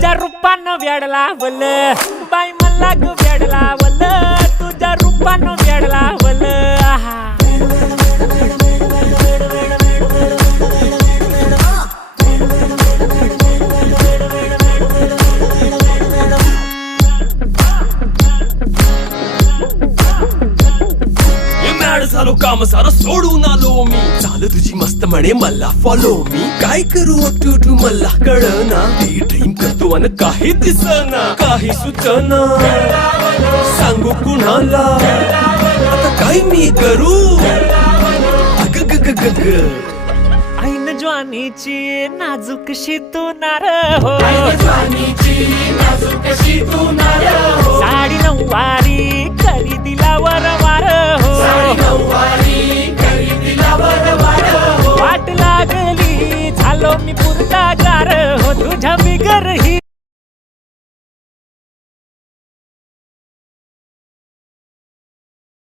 तुझ्या रूपानं वेड लावल बाई मला ग वेड लावल तुझ्या रूपानं वेड लावल आहा झालो काम सारं सोडून आलो मी चाल तुझी मस्त म्हणे मला फॉलो मी काय करू टू मला कळना ती ड्रीम करतो अन काही दिसना काही सुचना सांगू कुणाला आता काय मी करू अग ग ग ग ग ऐन ज्वानीची नाजूकशी तू नार हो साडी नऊवारी करी दिला वरवार हो वाट लागली झालो मी पुरता गार हो तुझ्या बिगर ही